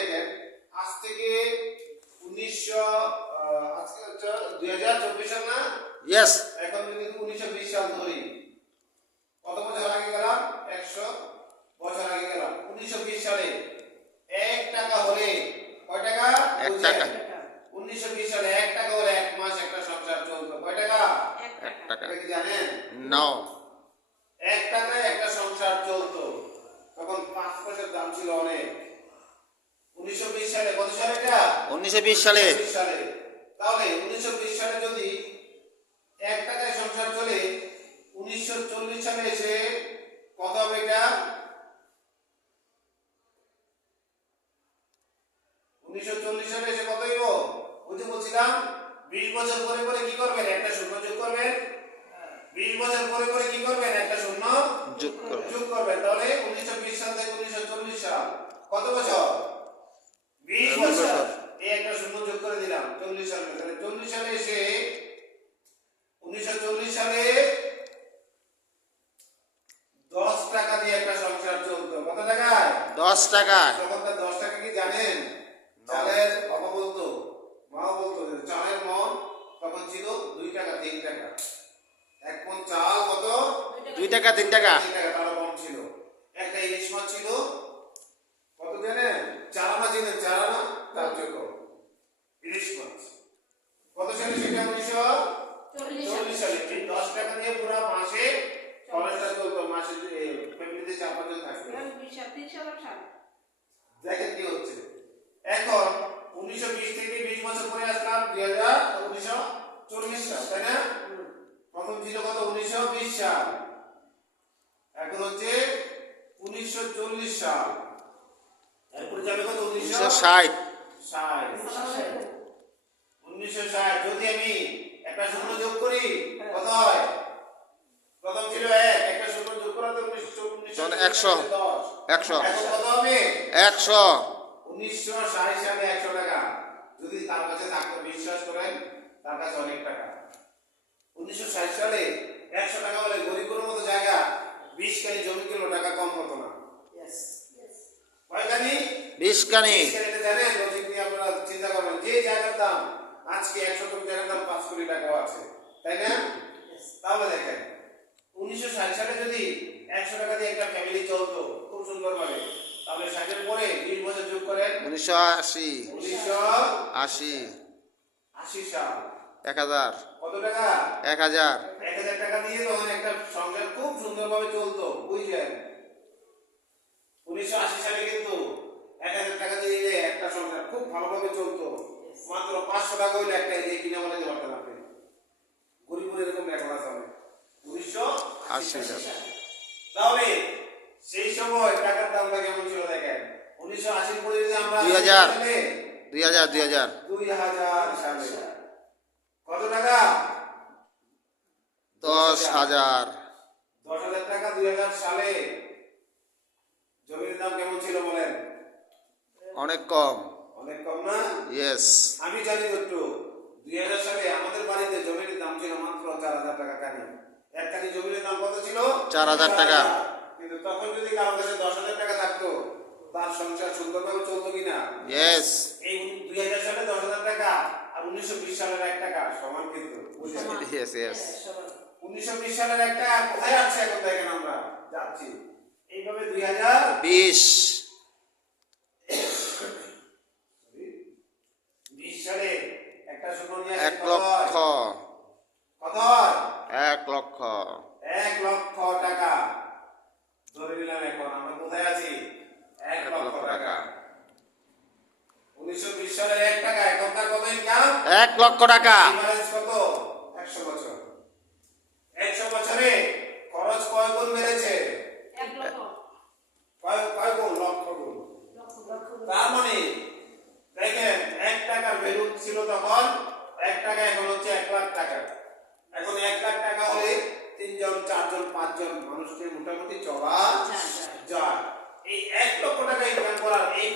দেখেন আজ থেকে 1900 আজকে হচ্ছে 2024 সাল না? ইয়েস। এখন যদি 1920 সাল ধরি, কত বছর আগে গেলাম? 100 বছর আগে গেলাম। 1920 সালে 1 টাকা হলে কয় টাকা? 1 টাকা। 1920 সালে 1 টাকা হলে এক মাস একটা সংসার চলতো। কয় টাকা? 1 টাকা। এটা কি জানেন? নো। 1 টাকায় একটা সংসার চলতো। তখন 5 পয়সার দাম ছিল অনেক। 1920 সালে, কত সালে এটা? 1920 সালে। 1920 সালে। তাহলে 1920 সালে যদি 1 টাকায় সংসার চলে, 1940 সালে এসে কত হবে এটা? 1940 সালে এসে কত হইব? ওই যে বলছিলাম 20 বছর পরে পরে কি করবেন? একটা শূন্য যোগ করবেন। 20 বছর পরে পরে কি করবেন? একটা শূন্য যোগ করবেন। তাহলে 1920 সাল থেকে 1940 সাল কত বছর? 20 বছর। এই একটা শূন্য যোগ করে দিলাম 40 সালে। তাহলে 40 সালে এসে 1940 সালে 10 টাকা দিয়ে একটা সংসার চলতো। কত টাকায়? 10 টাকা। তখন তার 10 টাকা কি জানেন? চালের বাবা বলতো, মা বলতো যে চালের মন তখন ছিল 2 টাকা 3 টাকা। এক মন চাল কত? 2 টাকা 3 টাকা। 3 টাকা তার মন ছিল। একটা ইলিশ মাছ ছিল কত জানেন? চারানা চিনেন? চারানা তার জন্য ইলিশ মাছ কত সালে? সেটা 1940 সালে। এই 10 টাকা দিয়ে পুরো মাসে খরচটা চলতো। মাসে ফ্যামিলিতে 4-5 জন থাকতো। দেখেন কি হচ্ছে। এখন 1920 থেকে 20 বছর পরে আসলাম 1940 সাল, তাই না? প্রথম ছিল কত? 1920 সাল। এখন হচ্ছে 1940 সাল। এরপরে যাবে কত? 1960। 1960। যদি আমি একটা শূন্য যোগ করি কত হয়? প্রথম ছিল 1, একটা শূন্য যোগ করা তো 19 100। 10। এখন কত হবে? 100। 1960 সালে 100 টাকা। যদি তার কাছে থাকতো, বিশ্বাস করেন তার কাছে অনেক টাকা। 1960 সালে 100 টাকা হলে গরিবের মতো জায়গা 20 কানি জমি কিলো টাকা কম হতো না। কয় কানি? 20 কানি। 20 কানি জানেন? লজিক নিয়ে আপনারা চিন্তা করবেন। যে জায়গার দাম আজকে 100 কোটি জায়গার দাম 5 কোটি টাকাও আছে, তাই না? তাহলে দেখেন 1960 সালে যদি 100 টাকা দিয়ে একটা ফ্যামিলি চলতো খুব সুন্দরভাবে, তাহলে 60 এর পরে 20 বছর যোগ করেন 1980। 1980 80। সাল 1000। কত টাকা? 1000। 1000 টাকা দিয়ে তখন একটা সংসার খুব সুন্দরভাবে চলতো, বুঝলেন? 1980 সালে কিন্তু 1000 টাকা দিয়ে একটা সংসার খুব ভালোভাবে চলতো। মাত্র 500 টাকা হইলে একটা এই কিনে বলে দিতে পারতেন আপনি। গরিবের এরকম লেখা আছে 1980 সালে। তাহলে সেই সময় টাকার দামটা কেমন ছিল দেখেন। 1980 পরে যদি আমরা 2000 সালে কত টাকা? 10,000। 10,000 টাকা 2000 সালে। জমির দাম কেমন ছিল বলেন? অনেক কম। অনেক কম না? ইয়েস। আমি জানি একটু 2000 সালে আমাদের বাড়িতে জমির দাম ছিল মাত্র 4000 টাকা কানি। এক কানি জমির দাম কত ছিল? 4000 টাকা। কিন্তু তখন যদি কারো কাছে 10,000 টাকা থাকতো, তার সংসার সুন্দরভাবে চলতো কিনা? ইয়েস। এই 2000 সালে 10,000 টাকা আর 1920 সালের 1 টাকা সমান কিন্তু। Yes yes. 1920 সালের 1 টাকা কোথায় আছে এখন দেখেন আমরা যাচ্ছি। এইভাবে 2020 সালে একটা শূন্য নিয়ে 1 লক্ষ। কত হয়? 1 লক্ষ। 1 লক্ষ টাকা ধরে নিলাম। এখন আমরা কোথায় আছি? 1 লক্ষ টাকা। 1920 সালের 1 টাকা এখনকার কত ইনকাম? 1 লক্ষ টাকা। ডিফারেন্স কত? 100 বছর। 100 বছরে খরচ কয় গুণ বেড়েছে? 1 লক্ষ। কয় গুণ? লক্ষ গুণ। তার মানে দেখেন 1 টাকার ভ্যালু ছিল তখন 1 টাকা, এখন হচ্ছে 1 লাখ টাকা। এখন 1 লাখ টাকা হলে 3 জন 4 জন 5 জন মানুষকে মোটামুটি চলা যায়। এই 1 লক্ষ টাকা ইনকাম করার এই